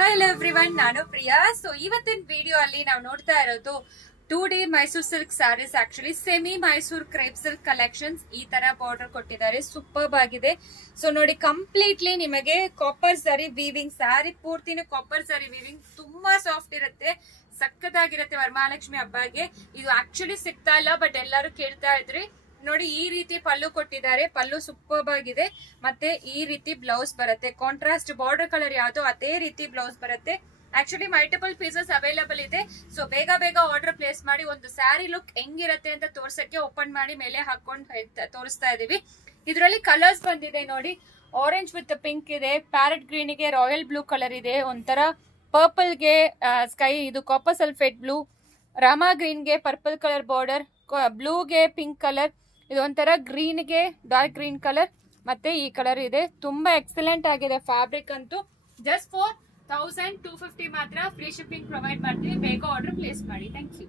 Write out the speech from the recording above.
Hello everyone, ನಾನು Priya. So ಇವತ್ತಿನ video ಅಲ್ಲಿ ನಾವು ನೋಡ್ತಾ ಇರೋದು 2D Mysore silk sarees, actually semi Mysore crepe silk collections. ಈ ತರ ಬಾರ್ಡರ್ ಕೊಟ್ಟಿದ್ದಾರೆ, ಸೂಪರ್ಬ್ ಆಗಿದೆ. ಸೊ ನೋಡಿ, ಕಂಪ್ಲೀಟ್ಲಿ ನಿಮಗೆ ಕಾಪರ್ ಸರಿ ವೀವಿಂಗ್, ಸ್ಯಾರಿ ಪೂರ್ತಿನೂ ಕಾಪರ್ ಸರಿ ವೀವಿಂಗ್, ತುಂಬಾ ಸಾಫ್ಟ್ ಇರುತ್ತೆ, ಸಕ್ಕತ್ತಾಗಿರುತ್ತೆ. ವರಮಹಾಲಕ್ಷ್ಮಿ ಹಬ್ಬಗೆ ಇದು ಆಕ್ಚುಲಿ ಸಿಗ್ತಾ ಇಲ್ಲ, ಬಟ್ ಎಲ್ಲರೂ ಕೇಳ್ತಾ ಇದ್ರಿ. ನೋಡಿ, ಈ ರೀತಿ ಪಲ್ಲು ಕೊಟ್ಟಿದ್ದಾರೆ, ಪಲ್ಲು ಸೂಪರ್ಬ್ ಆಗಿದೆ. ಮತ್ತೆ ಈ ರೀತಿ ಬ್ಲೌಸ್ ಬರುತ್ತೆ, ಕಾಂಟ್ರಾಸ್ಟ್ ಬಾರ್ಡರ್ ಕಲರ್ ಯಾವ್ದು ಅದೇ ರೀತಿ ಬ್ಲೌಸ್ ಬರುತ್ತೆ. ಆಕ್ಚುಲಿ ಮಲ್ಟಿಪಲ್ ಪೀಸಸ್ ಅವೈಲಬಲ್ ಇದೆ. ಸೊ ಬೇಗ ಬೇಗ ಆರ್ಡರ್ ಪ್ಲೇಸ್ ಮಾಡಿ. ಒಂದು ಸ್ಯಾರಿ ಲುಕ್ ಹೆಂಗಿರುತ್ತೆ ಅಂತ ತೋರ್ಸಕ್ಕೆ ಓಪನ್ ಮಾಡಿ ಮೇಲೆ ಹಾಕೊಂಡು ತೋರಿಸ್ತಾ ಇದೀವಿ. ಇದರಲ್ಲಿ ಕಲರ್ಸ್ ಬಂದಿದೆ ನೋಡಿ, ಆರೆಂಜ್ ವಿತ್ ಪಿಂಕ್ ಇದೆ, ಪ್ಯಾರೆಟ್ ಗ್ರೀನ್ ಗೆ ರಾಯಲ್ ಬ್ಲೂ ಕಲರ್ ಇದೆ, ಒಂಥರ ಪರ್ಪಲ್ ಗೆ ಸ್ಕೈ, ಇದು copper sulphate blue, Rama green ಗೆ ಪರ್ಪಲ್ ಕಲರ್ ಬಾರ್ಡರ್, ಬ್ಲೂ ಗೆ ಪಿಂಕ್ ಕಲರ್, ಇದು ಒಂಥರ ಗ್ರೀನ್ ಗೆ ಡಾರ್ಕ್ ಗ್ರೀನ್ ಕಲರ್, ಮತ್ತೆ ಈ ಕಲರ್ ಇದೆ. ತುಂಬಾ ಎಕ್ಸಲೆಂಟ್ ಆಗಿದೆ ಫ್ಯಾಬ್ರಿಕ್ ಅಂತೂ. ಜಸ್ಟ್ ಫಾರ್ 1250 ಮಾತ್ರ ಫ್ರೀ ಶಿಪ್ಪಿಂಗ್ ಪ್ರೊವೈಡ್ ಮಾಡ್ತೀವಿ. ಬೇಗ ಆರ್ಡರ್ ಪ್ಲೇಸ್ ಮಾಡಿ. Thank you.